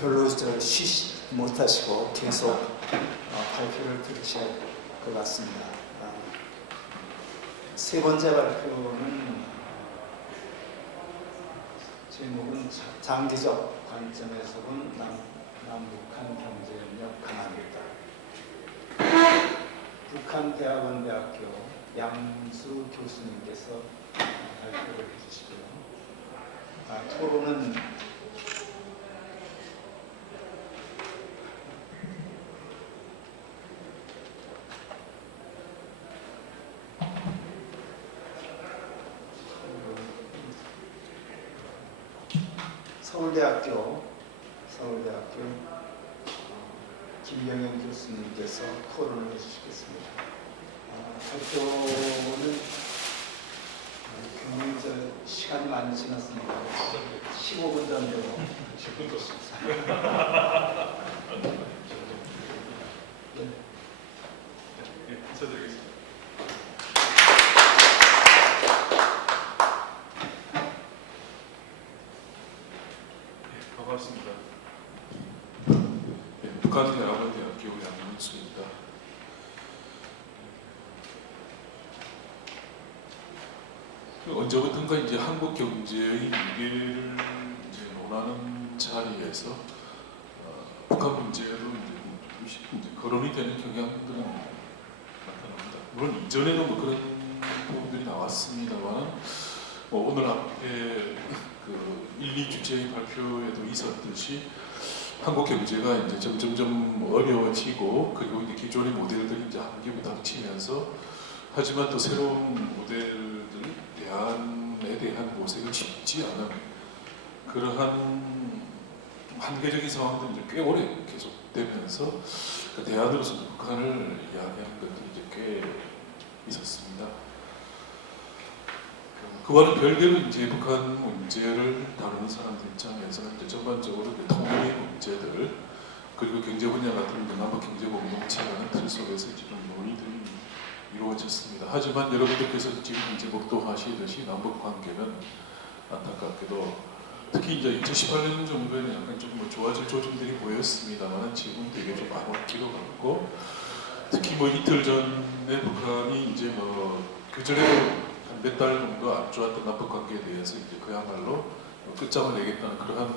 별로 쉬지 못하시고 계속 발표를 들으실 것 같습니다. 세 번째 발표는 제목은 장기적 관점에서 본 남북한 경제협력 강화입니다. 북한대학원대학교 양수 교수님께서 발표를 해주시고요. 토론은 서울대학교 김경현 교수님께서 토론을 해주시겠습니다. 발표는 굉장히 시간이 많이 지났습니다. 15분 정도. 10분 줬습니다. 네, 인사드리겠습니다. 네, 반갑습니다. 네, 북한대학원대학교 양문수입니다. 언제부턴가 이제 한국 경제의 위기를 이제 논하는 자리에서 북한 문제로 이제 거론이 되는 경향들은 나타납니다. 물론 이전에도 뭐 그런 부분들이 나왔습니다만, 오늘 앞에 그 1, 2주제의 발표에도 있었듯이 한국 경제가 이제 점점 어려워지고, 그리고 이제 기존의 모델들이 이제 한계부닥치면서, 하지만 또 새로운 모델들 대안에 대한 모색은 쉽지 않은 그러한 한계적인 상황들이 이제 꽤 오래 계속되면서 그 대안으로서 북한을 이야기하는 것들이 이제 꽤 있었습니다. 그와는 별개로 이제 북한 문제를 다루는 사람들 입장에서는 이제 전반적으로 통일의 문제들, 그리고 경제 분야 같은 남북 경제 공동체라는 틀 속에서 이제 좀 논의들이 이루어졌습니다. 하지만 여러분들께서 지금 이제 목도하시듯이 남북 관계는 안타깝게도 특히 이제 2018년 정도에는 약간 좀 좋아질 조짐들이 보였습니다만 지금 되게 좀 암흑기로 갔고, 특히 이틀 전에 북한이 이제 그전에도 한 몇 달 정도 안 좋았던 남북 관계에 대해서 이제 그야말로 끝장을 내겠다는 그러한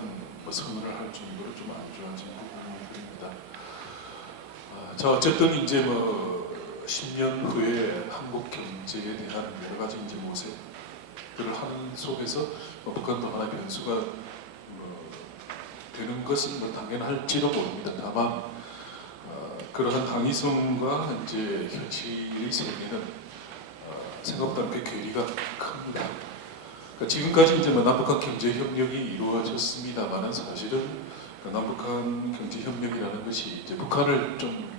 선언을 할 정도로 좀 안 좋아진 부분입니다. 자, 어쨌든 이제 10년 후에 한국 경제에 대한 여러 가지 이제 모색들을 하는 속에서 북한도 하나의 변수가 되는 것은 당연할지도 모릅니다. 다만 그러한 당위성과 이제 현실의 세계는 생각보다 꽤 괴리가 큽니다. 그러니까 지금까지 이제 남북한 경제 협력이 이루어졌습니다만은 사실은 남북한 경제 협력이라는 것이 이제 북한을 좀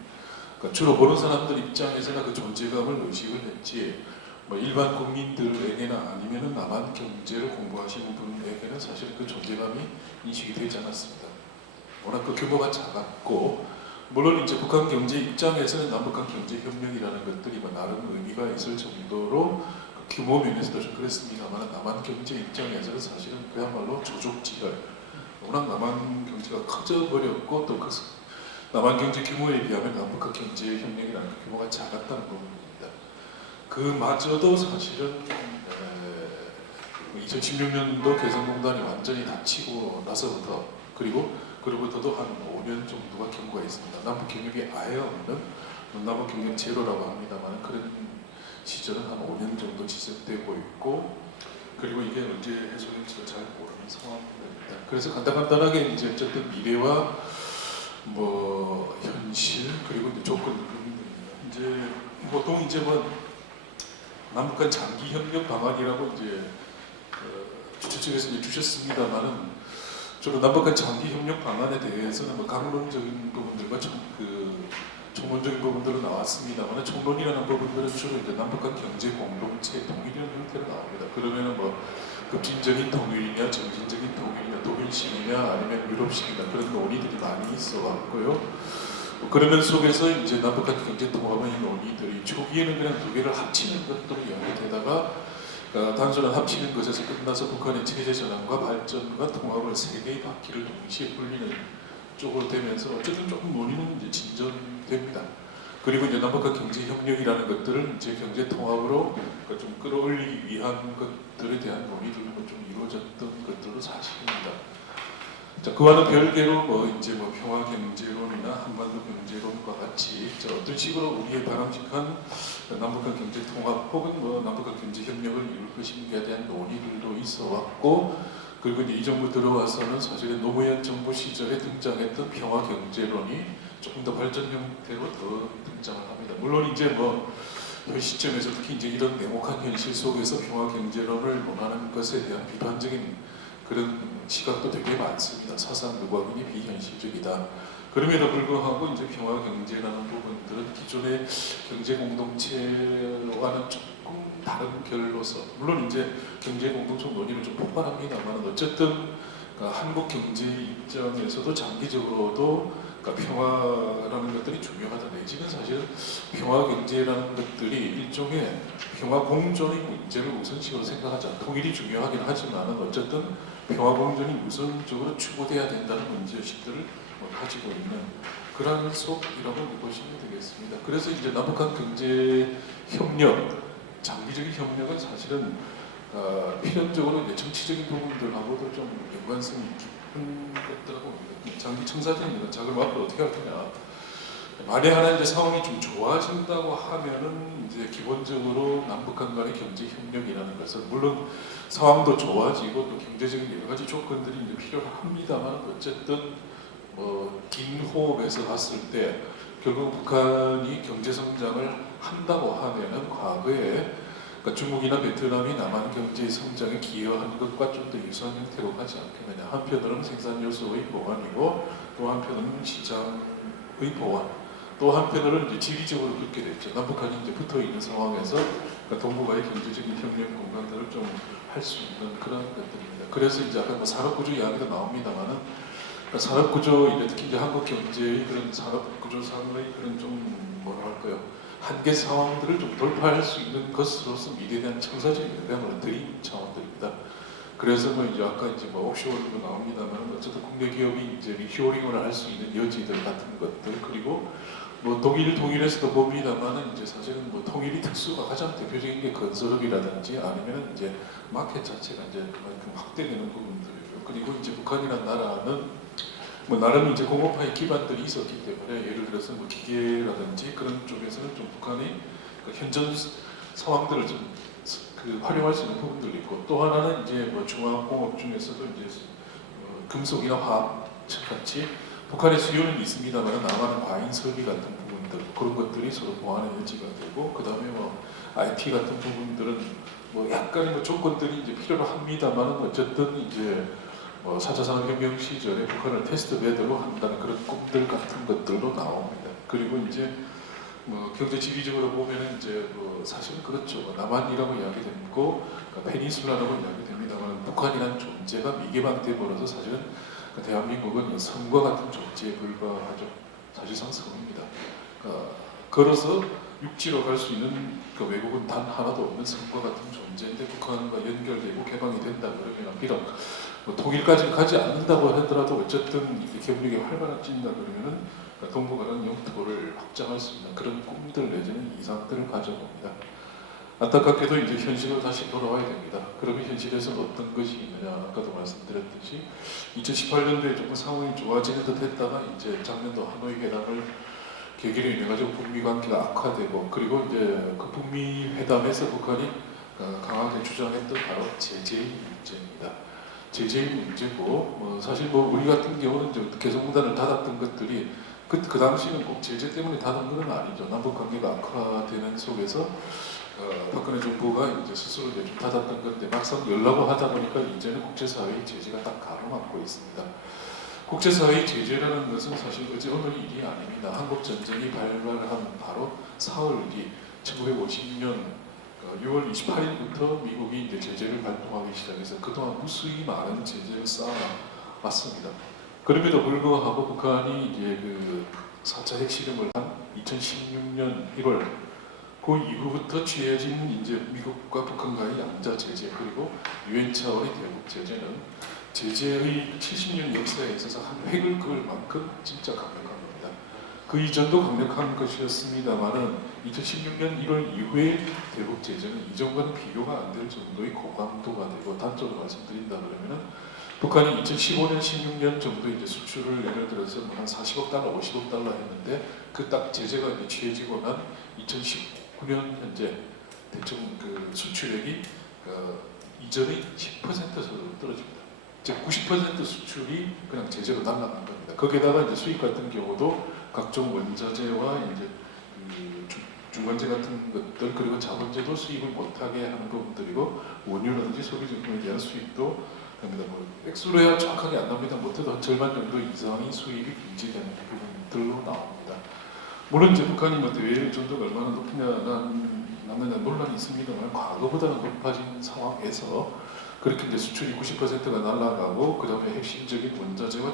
주로 보는 사람들 입장에서는 그 존재감을 의식을 했지, 일반 국민들에게나 아니면은 남한 경제를 공부하시는 분에게는 사실 그 존재감이 인식이 되지 않았습니다. 워낙 그 규모가 작았고, 물론 이제 북한 경제 입장에서는 남북한 경제 협력이라는 것들이 나름 의미가 있을 정도로 그 규모 면에서도 좀 그랬습니다만, 남한 경제 입장에서는 사실은 그야말로 조족지혈, 워낙 남한 경제가 커져버렸고, 또 그 남한 경제 규모에 비하면 남북한 경제 협력이라는 그 규모가 작았다는 부분입니다. 그마저도 사실은 2016년도 개성공단이 완전히 닫히고 나서부터, 그로부터도 한 5년 정도가 경과가 있습니다. 남북 경력이 아예 없는 남북 경력 제로라고 합니다만, 그런 시절은 한 5년 정도 지속되고 있고, 그리고 이게 언제 해소될지도 잘 모르는 상황입니다. 그래서 간단하게 이제 어쨌든 미래와 현실, 그리고 이제 조건, 이제 보통 이제 남북한 장기 협력 방안이라고 이제 주최 측에서 이제 주셨습니다만은, 주로 남북한 장기 협력 방안에 대해서는 강론적인 부분들과 총론적인 부분들은 나왔습니다만, 총론이라는 부분들은 주로 이제 남북한 경제 공동체 통일이라는 형태로 나옵니다. 그러면은 급진적인 통일이냐, 점진적인 통일이냐, 독일식이냐, 아니면 유럽식이냐, 그런 논의들이 많이 있어왔고요. 그러면 속에서 이제 남북한 경제 통합의 논의들이 초기에는 그냥 두 개를 합치는 것으로 이야기되다가, 단순한 합치는 것에서 끝나서 북한의 체제 전환과 발전과 통합을 세 개의 바퀴를 동시에 굴리는 쪽으로 되면서 어쨌든 조금 논의는 이제 진전됩니다. 그리고 이제 남북한 경제 협력이라는 것들을 이제 경제 통합으로 그러니까 좀 끌어올리기 위한 것들에 대한 논의들도 좀 이루어졌던 것들도 사실입니다. 자, 그와는 별개로 이제 평화 경제론이나 한반도 경제론과 같이 어떤 식으로 우리의 바람직한 남북한 경제 통합 혹은 남북한 경제 협력을 이룰 것인가에 대한 논의들도 있어 왔고, 그리고 이제 이 정부 들어와서는 사실은 노무현 정부 시절에 등장했던 평화 경제론이 조금 더 발전 형태로 더 등장을 합니다. 물론 이제 현 시점에서 특히 이제 이런 냉혹한 현실 속에서 평화 경제론을 논하는 것에 대한 비판적인 그런 시각도 되게 많습니다. 사상 누각이니 비현실적이다. 그럼에도 불구하고 이제 평화 경제라는 부분들은 기존의 경제 공동체와는 조금 다른 결로서, 물론 이제 경제 공동체 논의를 좀 폭발합니다만 어쨌든 한국 경제 입장에서도 장기적으로도 평화라는 것들이 중요하다. 내지는 사실 평화 경제라는 것들이 일종의 평화 공존의 문제를 우선식으로 생각하지 않고 통일이 중요하긴 하지만 어쨌든 평화 공존이 우선적으로 추구돼야 된다는 문제의식들을 가지고 있는 그런 속이라고 보시면 되겠습니다. 그래서 이제 남북한 경제 협력, 장기적인 협력은 사실은 필연적으로 이제 정치적인 부분들하고도 좀 연관성이 깊은 것들하고 봅니다. 장기 청사진입니다. 자, 그럼 앞으로 어떻게 할 거냐? 만에 하나 이제 상황이 좀 좋아진다고 하면은 이제 기본적으로 남북한 간의 경제 협력이라는 것은 물론 상황도 좋아지고 또 경제적인 여러 가지 조건들이 이제 필요합니다만 어쨌든 긴 호흡에서 봤을 때 결국 북한이 경제 성장을 한다고 하면은 과거에 그러니까 중국이나 베트남이 남한 경제 성장에 기여한 것과 좀 더 유사한 형태로 가지 않겠느냐. 한편으로는 생산 요소의 보완이고 또 한편으로는 시장의 보완. 또 한편으로는 이제 지리적으로 그렇게 됐죠. 남북한이 이제 붙어 있는 상황에서 그러니까 동북아의 경제적인 협력 공간들을 좀 할 수 있는 그런 것들입니다. 그래서 이제 아까 산업구조 이야기도 나옵니다만은 그러니까 산업구조 이제 특히 이제 한국 경제의 그런 산업구조상의 그런 좀 뭐라 할까요? 한계 상황들을 좀 돌파할 수 있는 것으로서 미래에 대한 청사적인 영향을 드린 차원들입니다. 그래서 이제 아까 이제 옵쇼어도 나옵니다만 어쨌든 국내 기업이 이제 리쇼링을 할 수 있는 여지들 같은 것들, 그리고 통일에서도 봅니다만은 이제 사실은 통일이 특수가 가장 대표적인 게 건설업이라든지 아니면 이제 마켓 자체가 이제 그만큼 확대되는 부분들이고요. 그리고 이제 북한이라는 나라는 나름 이제 공업화의 기반들이 있었기 때문에 예를 들어서 기계라든지 그런 쪽에서는 좀 북한이 현존 상황들을 좀 활용할 수 있는 부분들이 있고, 또 하나는 이제 중화공업 중에서도 이제 금속이나 화학 같이 북한의 수요는 있습니다만 나가는 과잉 설비 같은 부분들 그런 것들이 서로 보완의 여지가 되고, 그 다음에 IT 같은 부분들은 약간의 조건들이 이제 필요로 합니다만 어쨌든 이제 4차 산업혁명 시절에 북한을 테스트 베드로 한다는 그런 꿈들 같은 것들도 나옵니다. 그리고 이제 경제 지리적으로 보면은 이제 사실은 그렇죠. 남한이라고 이야기되고 페닌슐라라고 이야기됩니다만 북한이라는 존재가 미개방돼 버려서 사실은 대한민국은 섬과 같은 존재에 불과하죠. 사실상 섬입니다. 걸어서 육지로 갈 수 있는 외국은 단 하나도 없는 섬과 같은 존재인데 북한과 연결되고 개방이 된다 그러면 비록 통일까지 가지 않는다고 하더라도 어쨌든 협력이 활발해진다 그러면은 동북아라는 영토를 확장할 수 있는 그런 꿈들 내지는 이상들을 가져봅니다. 안타깝게도 이제 현실로 다시 돌아와야 됩니다. 그러면 현실에서는 어떤 것이 있느냐, 아까도 말씀드렸듯이 2018년도에 조금 상황이 좋아지는 듯 했다가 이제 작년도 하노이 회담을 계기로 인해 가지고 북미 관계가 악화되고, 그리고 이제 그 북미 회담에서 북한이 강하게 주장했던 바로 제재의 문제입니다. 제재의 문제고 사실 우리 같은 경우는 이제 개성공단을 닫았던 것들이 그 당시는 꼭 제재 때문에 닫은 건 아니죠. 남북 관계가 악화되는 속에서 박근혜 정부가 이제 스스로 이제 좀 닫았던 건데 막상 열라고 하다 보니까 이제는 국제사회의 제재가 딱 가로막고 있습니다. 국제사회의 제재라는 것은 사실 어제 오늘 일이 아닙니다. 한국전쟁이 발발한 바로 4월 1950년 6월 28일부터 미국이 이제 제재를 발동하기 시작해서 그동안 무수히 많은 제재를 쌓아왔습니다. 그럼에도 불구하고 북한이 이제 4차 핵실험을 한 2016년 1월 그 이후부터 취해진 이제 미국과 북한과의 양자 제재 그리고 유엔 차원의 대북 제재는 제재의 70년 역사에 있어서 한 획을 그을 만큼 진짜 강력한 겁니다. 그 이전도 강력한 것이었습니다만은 2016년 1월 이후에 대북 제재는 이전과는 비교가 안 될 정도의 고강도가 되고, 단적으로 말씀드린다 그러면은 북한이 2015년, 16년 정도 이제 수출을 예를 들어서 한 40억 달러, 50억 달러 했는데 그 딱 제재가 이제 취해지고 난 2019년 현재 대충 그 수출액이 이전의 10%로 떨어집니다. 즉 90% 수출이 그냥 제재로 날아간 겁니다. 거기에다가 이제 수입 같은 경우도 각종 원자재와 이제 중간재 같은 것들, 그리고 자본재도 수입을 못하게 하는 부분들이고, 원유라든지 소비재품에 대한 수입도 합니다. 뭐 액수로야 정확하게 안 납니다. 못해도 한 절반 정도 이상이 수입이 금지되는 부분들로 나옵니다. 물론 이제 북한이 뭐 대외 의존도가 얼마나 높느냐 논란이 있습니다만, 과거보다는 높아진 상황에서 그렇게 이제 수출이 90%가 날아가고, 그 다음에 핵심적인 원자재와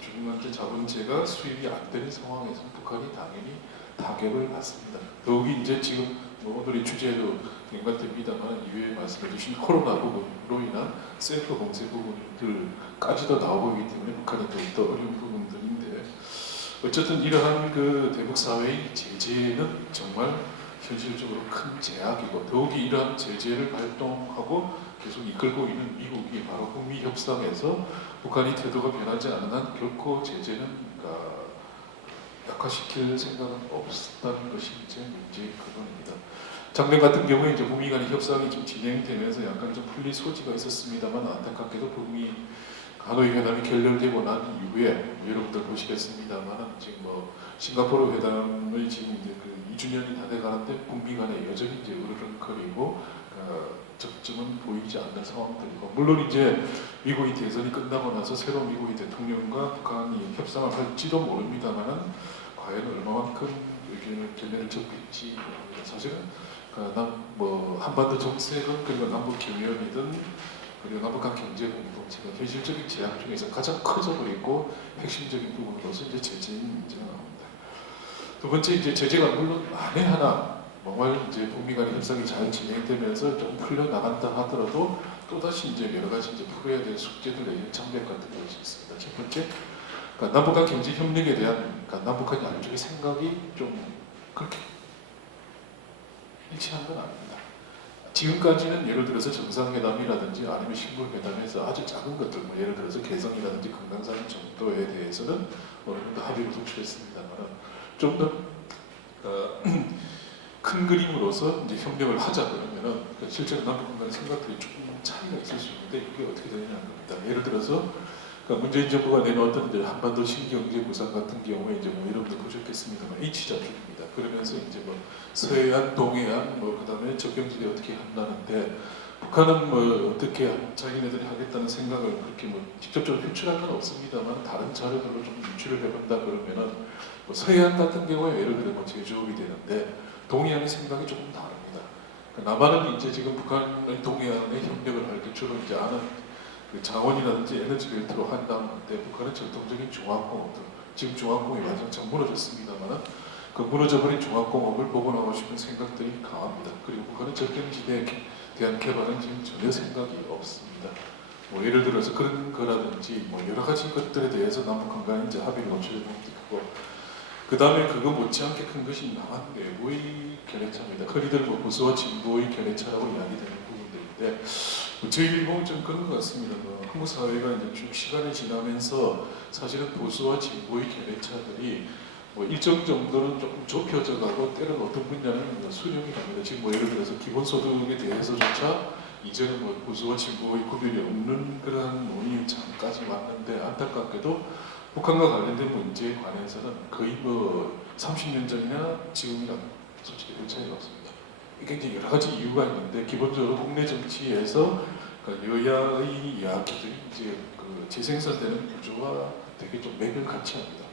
중간재 자본재가 수입이 안 되는 상황에서 북한이 당연히 타격을 받습니다. 더욱이 이제 지금 뭐 오늘의 주제도 연관됩니다만, 이후에 말씀해 주신 코로나 부분으로 인한 셀프 봉쇄 부분들까지도 나오고 있기 때문에 북한이 더욱더 어려운 부분들인데, 어쨌든 이러한 그 대북 사회의 제재는 정말 현실적으로 큰 제약이고, 더욱이 이러한 제재를 발동하고 계속 이끌고 있는 미국이 바로 북미 협상에서 북한이 태도가 변하지 않는 한 결코 제재는 약화시킬 생각은 없었다는 것이 이제 문제의 근원입니다. 작년 같은 경우에 이제 북미 간의 협상이 좀 진행되면서 약간 좀 풀릴 소지가 있었습니다만, 안타깝게도 북미 하노이 회담이 결렬되고 난 이후에 여러분들 보시겠습니다만, 지금 뭐 싱가포르 회담의 지금 이제 그 2주년이 다 돼가는데 북미 간에 여전히 이제 으르렁거리고 접점은 보이지 않는 상황들이고, 물론 이제 미국이 대선이 끝나고 나서 새로운 미국의 대통령과 북한이 협상을 할지도 모릅니다만은, 과연 얼마만큼 의견을 견해를 접할지 사실은 뭐 한반도 정세든, 그리고 남북 경협이든, 그리고 남북한 경제 공동체가 현실적인 제약 중에서 가장 커져버리고 핵심적인 부분으로서 이제 제재의 문제가 나옵니다. 두 번째, 이제 제재가 물론 만에 하나 정말 이제 북미 간의 협상이 잘 진행되면서 좀 풀려 나간다 하더라도 또다시 이제 여러 가지 이제 풀어야 될 숙제들 내지는 장벽 같은 것이 있습니다. 첫 번째, 그러니까 남북한 경제 협력에 대한 남북한 양쪽의 생각이 좀 그렇게 일치한 건 아닙니다. 지금까지는 예를 들어서 정상회담이라든지 아니면 신불회담에서 아주 작은 것들, 뭐 예를 들어서 개성이라든지 금강산 정도에 대해서는 어느 정도 합의를 도출했습니다만, 좀 더 큰 그림으로서 이제 협력을 하자 그러면은 실제로 남북 간의 생각들이 조금 차이가 있을 수 있는데, 이게 어떻게 되느냐는 겁니다. 예를 들어서 문재인 정부가 내놓았던 이제 한반도 신경제 구상 같은 경우에 이제 뭐 여러분들 보셨겠습니다만 H자주입니다. 그러면서 이제 뭐 서해안, 동해안, 뭐 그다음에 접경지대 어떻게 한다는데, 북한은 뭐 어떻게 자기네들이 하겠다는 생각을 그렇게 뭐 직접적으로 표출할 건 없습니다만, 다른 자료들로 좀 유출을 해본다 그러면은, 뭐 서해안 같은 경우에 예를 들어 뭐 제조업이 되는데 동해안의 생각이 조금 다릅니다. 남한은 이제 지금 북한의 동해안에 협력을 할 때 주로 이제 아는 그 자원이라든지 에너지 벨트로 한다는데, 북한은 전통적인 종합공업들, 지금 종합공업이 완전 무너졌습니다만, 그 무너져버린 종합공업을 복원하고 싶은 생각들이 강합니다. 그리고 북한은 접경지대에 대한 개발은 지금 전혀 생각이 없습니다. 뭐 예를 들어서 그런 거라든지 뭐 여러 가지 것들에 대해서 남북한 간에 이제 합의를 거쳐야 되는 게 크고, 그 다음에 그거 못지않게 큰 것이 남한 내부의 견해차입니다. 흔히들 뭐 보수와 진보의 견해차라고 이야기되는 부분들인데, 저희 보면 좀 그런 것 같습니다. 뭐 한국 사회가 이제 쭉 시간이 지나면서 사실은 보수와 진보의 견해차들이 뭐 일정 정도는 조금 좁혀져 가고, 때로는 어떤 분야는 뭐 수렴이 됩니다. 지금 뭐 예를 들어서 기본소득에 대해서조차 이제는 뭐 보수와 진보의 구별이 없는 그러한 논의장까지 왔는데, 안타깝게도 북한과 관련된 문제에 관해서는 거의 뭐 30년 전이나 지금이랑 솔직히 별 차이가 없습니다. 이게 이제 여러 가지 이유가 있는데, 기본적으로 국내 정치에서 여야의 이야기들이 이제 그 재생산되는 구조와 되게 좀 맥을 같이 합니다.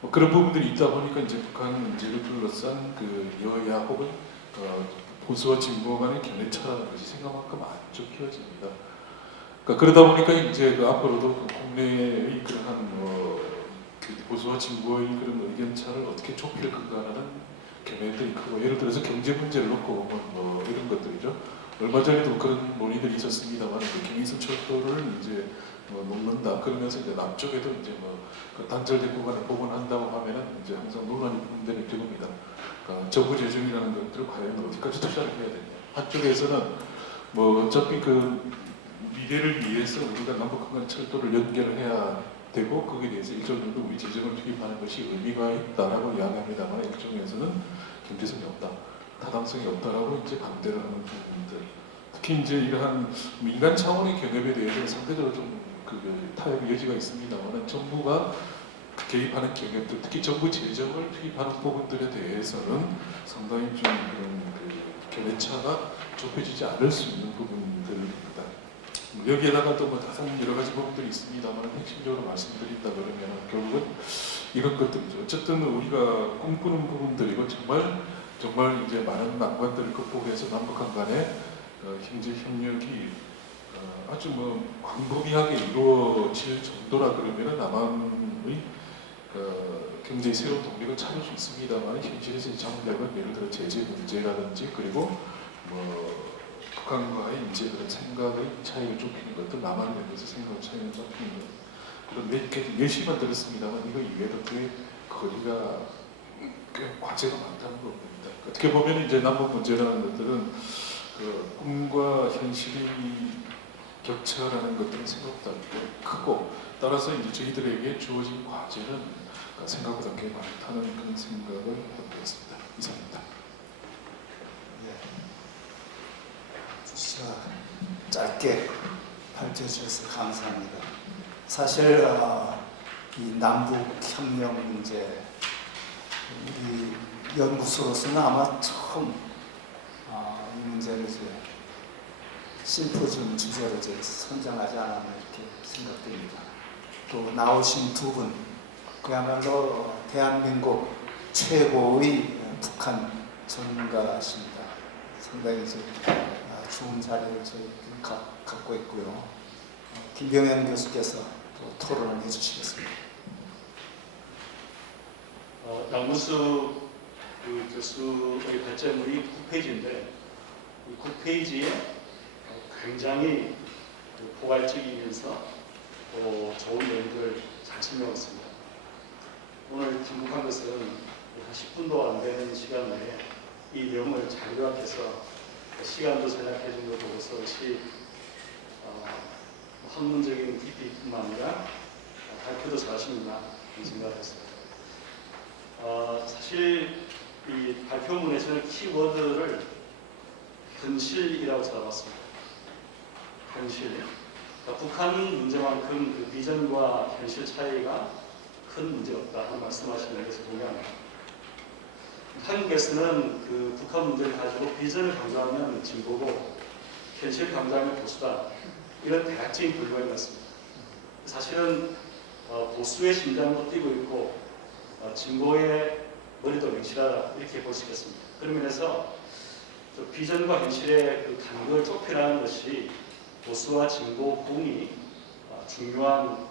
뭐 그런 부분들이 있다 보니까 이제 북한 문제를 둘러싼 그 여야 혹은 보수와 진보 간의 견해차라는 것이 생각만큼 안 좁혀집니다. 그러다 보니까 이제 그 앞으로도 국내의 그러한 그 보수와 진보의 그런 의견 차를 어떻게 좁힐 건가라는 견해들이 크고, 예를 들어서 경제 문제를 놓고 보면 뭐 이런 것들이죠. 얼마 전에도 그런 논의들이 있었습니다만 그 경의선 철도를 이제 놓는다 그러면서 이제 남쪽에도 이제 그 단절된 구간을 복원한다고 하면은 이제 항상 논란이 되는 경우입니다. 그러니까 정부 재정이라는 것들을 과연 어디까지 투자를 해야 되냐. 한쪽에서는 어차피 그 미래를 위해서 우리가 남북한 철도를 연결해야 되고 거기에 대해서 일정 정도 우리 재정을 투입하는 것이 의미가 있다라고 이야기합니다만 일종에서는 경제성이 없다, 타당성이 없다라고 이제 반대를 하는 부분들. 특히 이제 이러한 민간 차원의 경협에 대해서는 상대적으로 좀 타협의 여지가 있습니다만 정부가 개입하는 경협들, 특히 정부 재정을 투입하는 부분들에 대해서는 상당히 좀 그런 견해차가 좁혀지지 않을 수 있는 부분들입니다. 여기에다가 또 다른 여러 가지 부분들이 있습니다만 핵심적으로 말씀드린다 그러면 결국은 이런 것들이죠. 어쨌든 우리가 꿈꾸는 부분들이고 정말 이제 많은 난관들을 극복해서 남북한 간의 경제 협력이 아주 광범위하게 이루어질 정도라 그러면 남한의 굉장히 새로운 동력을 찾을 수 있습니다만 현실에서 장벽은 예를 들어 제재 문제라든지 그리고 북한과의 이제 그런 생각의 차이를 좁히는 것들, 남한에 대해서 생각의 차이를 좁히는 것 그런 몇 개 예시만 들었습니다만 이거 이외에도 꽤 거리가 꽤 과제가 많다는 겁니다. 어떻게 보면 이제 남북 문제라는 것들은 그 꿈과 현실의 격차라는 것들은 생각보다 꽤 크고 따라서 이제 저희들에게 주어진 과제는 생각보다 꽤 많다는 그런 생각을 하고 있습니다. 이상입니다. 짧게 밝혀주셔서 감사합니다. 사실 이 남북 협력 문제 우리 연구소로서는 아마 처음 이 문제를 이제 심포지엄 주제로 이제 선정하지 않았나 이렇게 생각됩니다. 또 나오신 두 분 그야말로 대한민국 최고의 북한 전문가십니다. 상당히 이제 좋은 자리를 저희 갖고 있고요. 김병현 교수께서 또 토론을 해주시겠습니다. 양무수 교수의 발제물이 9페이지인데 이 9페이지에 굉장히 포괄적이면서 좋은 내용들을 잘 설명했습니다. 오늘 tim북한 것은 한 10분도 안 되는 시간 내에 이 내용을 잘 요약해서 시간도 생각해 준 걸 보고서 역시 학문적인 깊이뿐만 아니라 발표도 잘하시는구나 이런 생각을 했습니다. 사실 이 발표문에서는 키워드를 현실이라고 잡았습니다. 현실. 그러니까 북한 문제만큼 그 비전과 현실 차이가 큰 문제가 없다 하는 말씀하시는 것을 동의합니다. 한국에서는 그 북한 문제를 가지고 비전을 강조하면 진보고 현실 강조하면 보수다 이런 대략적인 분류가 있습니다. 사실은 보수의 심장도 뛰고 있고 진보의 머리도 명실하다 이렇게 볼 수 있겠습니다. 그런 면에서 비전과 현실의 그 간격을 좁히라는 것이 보수와 진보 공이 중요한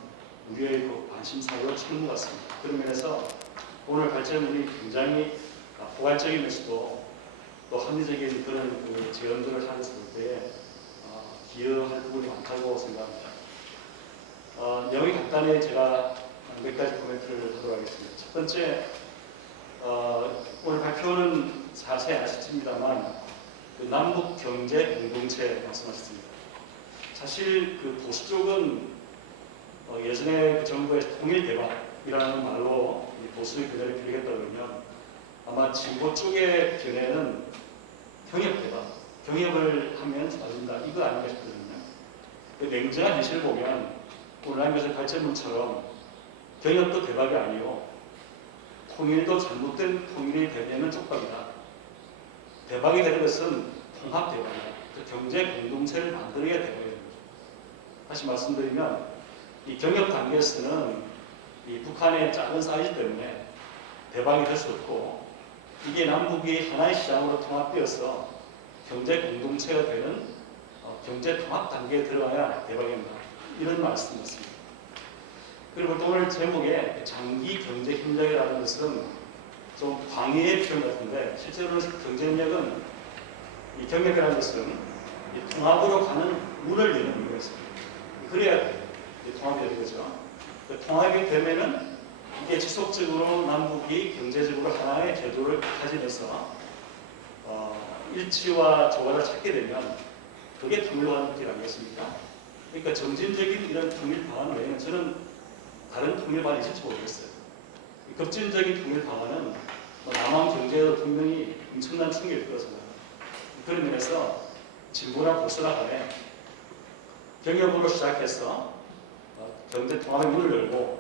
우리의 관심사고 책무 같습니다. 그런 면에서 오늘 발제문이 굉장히 포괄적이면서도 또 합리적인 그런 그 재현들을 하는 때에 기여할 부분이 많다고 생각합니다. 내용이 간단히 제가 몇 가지 코멘트를 하도록 하겠습니다. 첫 번째, 오늘 발표는 자세히 아시겠습니다만 그 남북 경제 공동체 말씀하셨습니다. 사실 그 보수 쪽은 예전에 그 정부의 통일 대박이라는 말로 보수의 견해를 빌리겠다 그러면 아마 진보 쪽의 견해는 경협 대박, 경협을 하면 좋아진다 이거 아닌가 싶거든요. 그 냉정한 현실을 보면 오늘 교수 발제문처럼 경협도 대박이 아니고 통일도 잘못된 통일이 되면 쪽박이다. 대박이 되는 것은 통합 대박이다. 그 경제 공동체를 만들어야 대박이 되는 거죠. 다시 말씀드리면 이 경협 단계에서는 이 북한의 작은 사이즈 때문에 대박이 될 수 없고 이게 남북이 하나의 시장으로 통합되어서 경제 공동체가 되는 경제 통합 단계에 들어가야 대박이 된다. 이런 말씀이었습니다. 그리고 또 오늘 제목에 장기 경제 협력이라는 것은 좀 광의의 표현 같은데 실제로는 경제 협력은 이 경력이라는 것은 이 통합으로 가는 문을 여는 이유가 있습니다. 그래야 통합이 되는 거죠. 통합이 되면은 이게 지속적으로 남북이 경제적으로 하나의 궤도를 가지면서 일치와 조화를 찾게 되면 그게 통일하는 길 아니겠습니까? 그러니까 점진적인 이런 통일 방안 외에는 저는 다른 통일 방안이 있을지 모르겠어요. 급진적인 통일 방안은 남한 경제에도 분명히 엄청난 충격일 거라고 생각합니다. 그런 면에서 진보나 보수나 간에 경협으로 시작해서 경제 통합의 문을 열고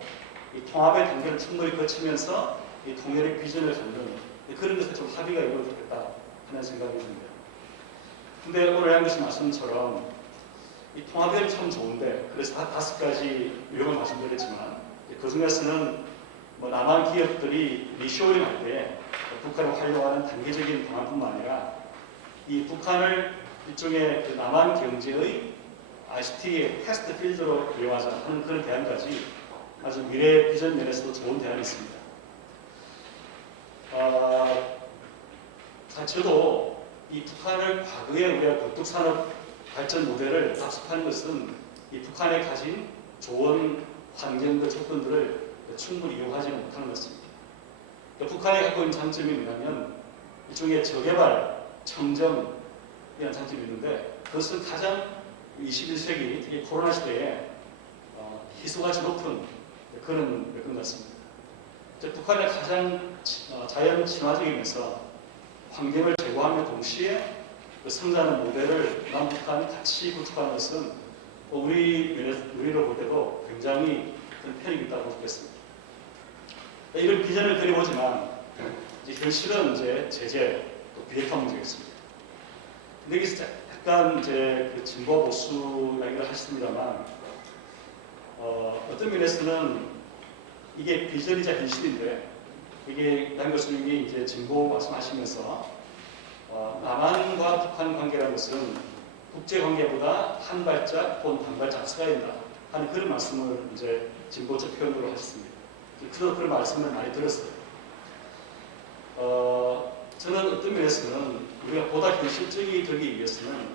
이 통합의 단계를 충분히 거치면서 이 통일의 비전을 갖는 그런 것에 좀 합의가 이루어지겠다 하는 생각이 듭니다. 근데 오늘 양 교수님 말씀처럼 이 통합이 참 좋은데 그래서 5가지 유형을 말씀드렸지만 그 중에서는 남한 기업들이 리쇼링 할 때 북한을 활용하는 단계적인 방안뿐만 아니라 이 북한을 일종의 그 남한 경제의 ICT의 테스트 필드로 이용하자 하는 그런 대안까지 아주 미래 비전 면에서도 좋은 대안이 있습니다. 저도 이 북한을 과거에 우리가 격뚝산업 발전 모델을 답습하는 것은 이 북한에 가진 좋은 환경과 조건들을 충분히 이용하지 못하는 것입니다. 그러니까 북한이 갖고 있는 장점이 뭐냐면 일종의 저개발, 청정이라는 장점이 있는데 그것은 가장 21세기 특히 코로나 시대에 희소가치 높은 그런 것 같습니다. 북한의 가장 자연 친화적이면서 환경을 제고하며 동시에 그 성장하는 모델을 남북한 같이 구축하는 것은 우리로 볼 때도 굉장히 편익이 있다고 보겠습니다. 이런 비전을 그려보지만 현실은 이제 제재, 또 비핵화 문제겠습니다. 근데 여기서 약간 이제 그 진보 보수 이야기를 하셨습니다만 어떤 면에서는 이게 비전이자 현실인데 이게 양 교수님이 이제 진보 말씀하시면서 남한과 북한 관계라는 것은 국제 관계보다 한 발짝 혹은 반 발짝 앞서야 된다 하는 그런 말씀을 이제 진보적 표현으로 하셨습니다. 그런 말씀을 많이 들었어요. 저는 어떤 면에서는 우리가 보다 현실적이 되기 위해서는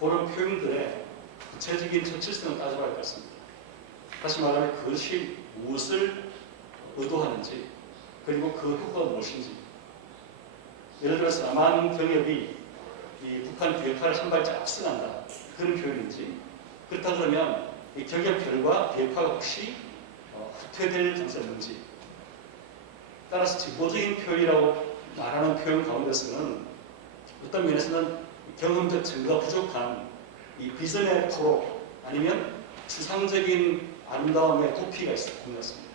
그런 표현들의 구체적인 적실성을 따져봐야 할 것 같습니다. 다시 말하면 그것이 무엇을 의도하는지 그리고 그 효과가 무엇인지 예를 들어서 남한 경협이 이 북한 비핵화를 한 발짝 앞서간다 그런 표현인지 그렇다 그러면 이 경협 결과 비핵화가 혹시 후퇴될 가능성이 있는지 따라서 진보적인 표현이라고 말하는 표현 가운데서는 어떤 면에서는 경험적 증거가 부족한 이 비전의 토로 아니면 추상적인 아름다움의 도피가 있는 것 같습니다.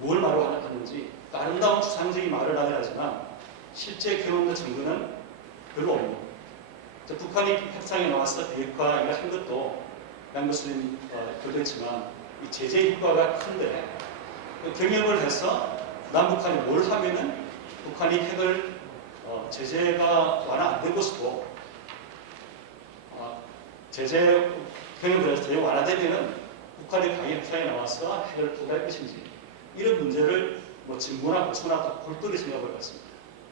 뭘 말로 하는지 아름다운 추상적인 말을 하긴 하지만 실제 경험적 증거는 별로 없는 북한이 협상에 나와서 비핵화를 한 것도 양 교수님 교도했지만 이 제재 효과가 큰데 경협을 해서 남북한이 뭘 하면은 북한이 핵을 제재가 완화 안 된 것으로 제재 경협을 해서 제재 완화되면은 북한이 과연 협상에 나와서 핵을 포기할 것인지 이런 문제를 진보나 보수나 다 골똘히 생각을 해봤습니다.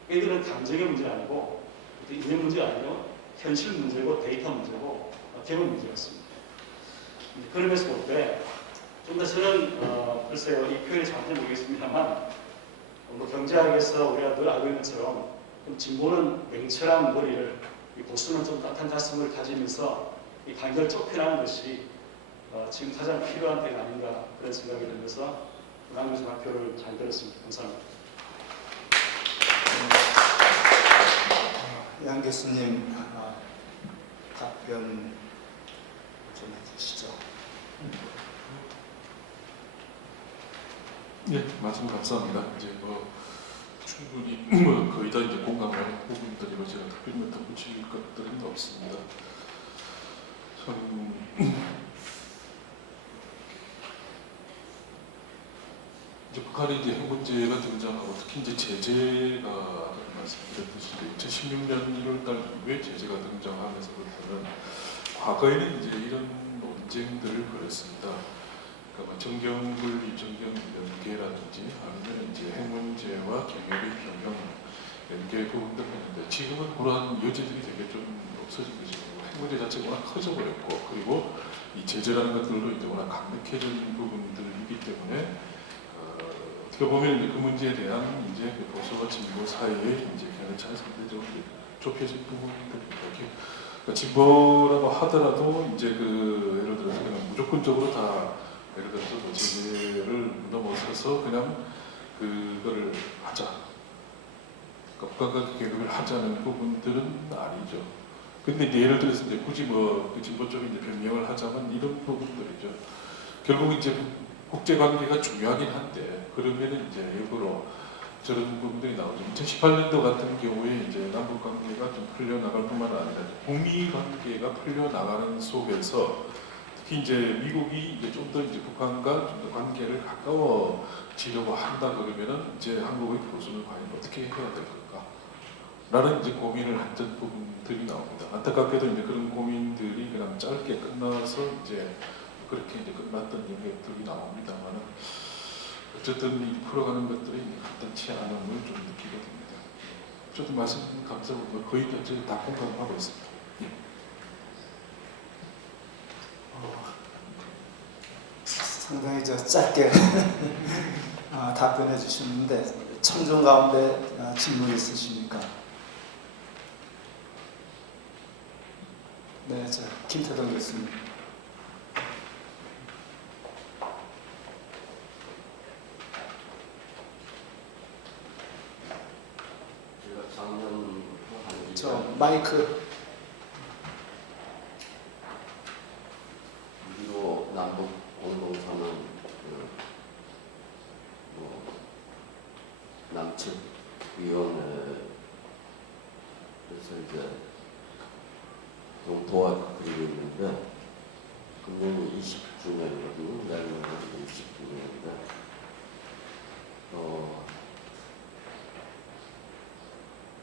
이거는 감정의 문제가 아니고 이념 문제가 아니고 현실 문제고 데이터 문제고 개발 문제였습니다. 그러면서 볼 때 좀 더 저는 글쎄요 이 표현이 정확한지 모르겠습니다만 경제학에서 우리가 늘 알고 있는 것처럼 진보는 냉철한 머리를 이 보수는 좀 따뜻한 가슴을 가지면서 이 간결 좁혀나가는 것이 지금 가장 필요한 때가 아닌가 그런 생각이 들면서 양 교수 발표를 잘 들었습니다. 감사합니다. 양 교수님 답변 좀 해주시죠. 네, 말씀 감사합니다. 이제 충분히 거의 다 이제 공감하는 부분들이고 제가 특별히 덧붙일 것들은 없습니다. 참 이제 북한의 이제 핵 문제가 등장하고 특히 이제 제재가 말씀드렸듯이 2016년 1월달 이후에 제재가 등장하면서부터는 과거에는 이제 이런 논쟁들을 벌였습니다. 그러니까 정경불, 이정경 연계라든지 아니면 이제 핵 문제와 경협의 병영 연계 부분들 했는데 지금은 그러한 여지들이 되게 좀 없어진 거죠. 핵 문제 자체가 워낙 커져버렸고, 그리고 이 제재라는 것들도 이제 워낙 강력해진 부분들이기 때문에 어떻게 보면 이제 그 문제에 대한 이제 그 보수와 진보 사이의 이제 견해차가 상대적으로 좁혀진 부분들입니다. 그러니까 진보라고 하더라도 이제 그 예를 들어서 그냥 무조건적으로 다 예를 들어서 뭐 제재를 넘어서서 그냥 그거를 하자, 급격하게 개혁을 하자는 부분들은 아니죠. 근데 이제 예를 들어서 이제 굳이 뭐그 진보 쪽에 이제 변명을 하자면 이런 부분들이죠. 결국 이제 국제 관계가 중요하긴 한데 그러면은 이제 일부러 저런 부분들이 나오죠. 2018년도 같은 경우에 이제 남북 관계가 좀 풀려 나갈 뿐만 아니라 북미 관계가 풀려 나가는 속에서 특히 이제 미국이 이제 좀 더 이제 북한과 좀 더 관계를 가까워지려고 한다 그러면은 이제 한국의 보수는 과연 어떻게 해야 될 건가? 라는 이제 고민을 했던 부분들이 나옵니다. 안타깝게도 이제 그런 고민들이 그냥 짧게 끝나서 이제 그렇게 이제 끝났던 영역들이 나옵니다만은 어쨌든 이 풀어가는 것들이 간단치 않음을 좀 느끼게 됩니다. 저도 말씀 감사하고 거의 다 공감하고 있습니다. 예. 상당히 짧게 답변해 주셨는데 청중 가운데 질문 있으십니까? 네, 저 김태동 교수님. 저 마이크. 유로 남북 공동선언 남측 위원회에서 이제 좀 도와드리고 있는데 금년이 20주년이거든요. 내년은 20주년인데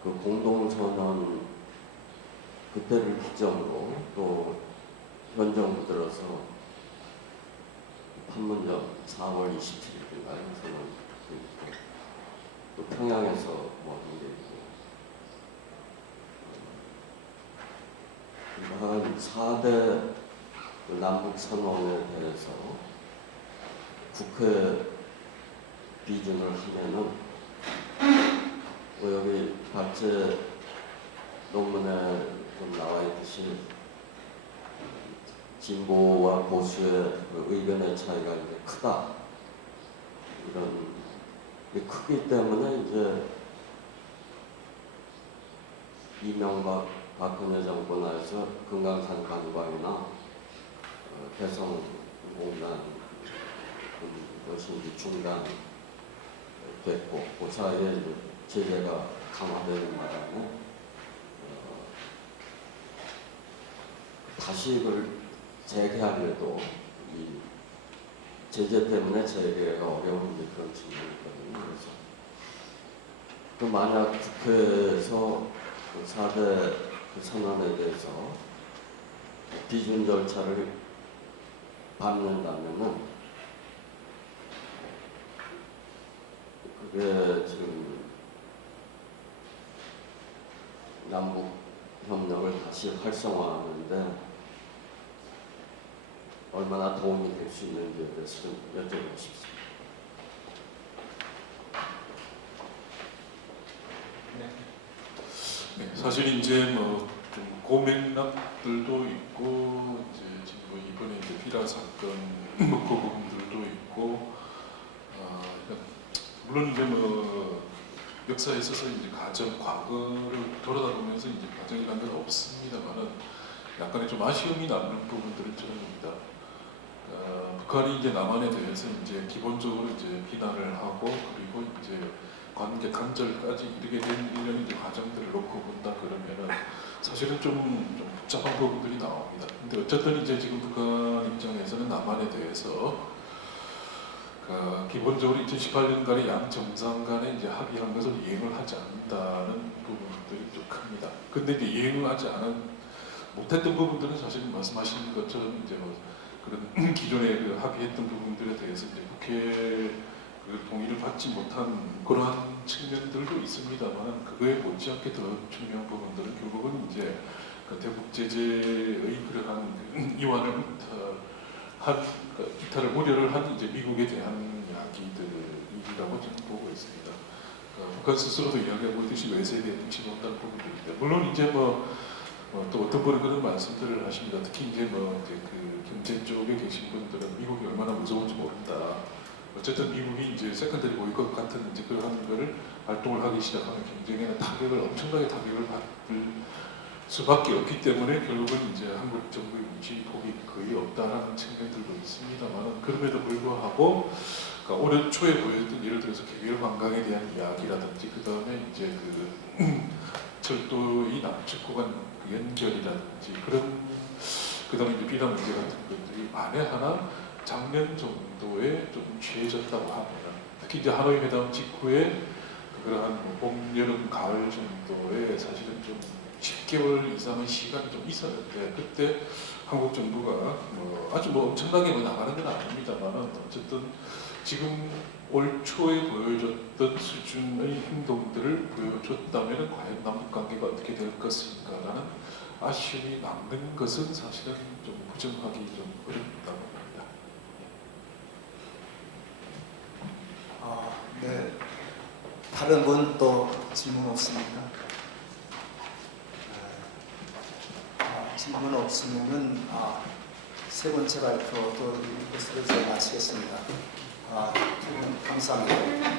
그 공동선언 그때를 기점으로 또 현 정부 들어서 판문점 4월 27일인가요? 또 평양에서 뭐 이게 있고 한 4대 남북 선언에 대해서 국회 비준을 하면은 뭐 여기 발제 논문에 좀 나와 있듯이 진보와 보수의 그 의견의 차이가 이제 크다. 이런 게 크기 때문에 이제 이명박 박근혜 정권 안에서 금강산 관광이나 개성공단 것이 이제 중단됐고 그 사이에 이제 제재가 강화되는 바람에 다시 이걸 재개하려도 이 제재 때문에 재개가 어려운 그런 측면이거든요. 그래서 그 만약 국회에서 그 4대 그 선언에 대해서 비준 절차를 밟는다면은 그게 지금 남북 협력을 다시 활성화하는데 얼마나 도움이 될 수 있는지에 대해서 좀 여쭤보고 싶습니다. 네, 사실 이제 뭐 좀 고맥락들도 있고 이제 지금 이번에 이제 피라 사건 그 부분들도 있고 그러니까 물론 이제 뭐 역사에 있어서 이제 과거를 돌아다 보면서 이제 과정이라는 건 없습니다만은 약간의 좀 아쉬움이 남는 부분들은 저는입니다. 북한이 이제 남한에 대해서 이제 기본적으로 이제 비난을 하고 그리고 이제 관계 단절까지 이르게 된 일련의 이제 과정들을 놓고 본다 그러면은 사실은 좀 복잡한 부분들이 나옵니다. 근데 어쨌든 이제 지금 북한 입장에서는 남한에 대해서 기본적으로 2018년간의 양 정상 간에 이제 합의한 것을 이행을 하지 않는다는 부분들이 좀 큽니다. 근데 이제 이행을 하지 못했던 부분들은 사실 말씀하신 것처럼 이제 뭐 그런 기존에 그 합의했던 부분들에 대해서 이제 국회 그 동의를 받지 못한 그러한 측면들도 있습니다만 그거에 못지않게 더 중요한 부분들은 결국은 이제 그 대북 제재의 그러한 이완을 이탈을 우려를 한 이제 미국에 대한 이야기들이라고 저는 보고 있습니다. 북한 스스로도 이야기하고 있듯이 외세에 대한 눈치가 없다는 부분들인데 물론 이제 또 어떤 분은 그런 말씀들을 하십니다. 특히 이제 이제 그 경제 쪽에 계신 분들은 미국이 얼마나 무서운지 모른다. 어쨌든 미국이 이제 세컨더리 보이콧 같은 이제 그런 거를 활동을 하기 시작하면 경쟁에는 엄청나게 타격을 받을 수밖에 없기 때문에 결국은 이제 한국 정부의 눈치 폭이 거의 없다라는 측면들도 있습니다만 그럼에도 불구하고 그러니까 올해 초에 보였던 예를 들어서 개별 관광에 대한 이야기라든지 그 다음에 이제 그 철도의 남측 구간 연결이라든지 그 다음에 이제 비단 문제 같은 것들이 만에 하나 작년 정도에 좀 취해졌다고 합니다. 특히 이제 하노이 회담 직후에 그러한 봄, 여름, 가을 정도에 사실은 좀 10개월 이상의 시간이 좀 있었는데 그때 한국 정부가 아주 엄청나게 나가는 건 아닙니다만 어쨌든 지금 올 초에 보여줬던 수준의 행동들을 보여줬다면 과연 남북 관계가 어떻게 될 것인가라는 아쉬움이 남는 것은 사실은 좀 부정하기 좀 어렵다고 봅니다. 네. 다른 분 또 질문 없습니까? 질문 없으면은 세 번째 발표도 이것으로 이제 마치겠습니다. 두 분 감사합니다.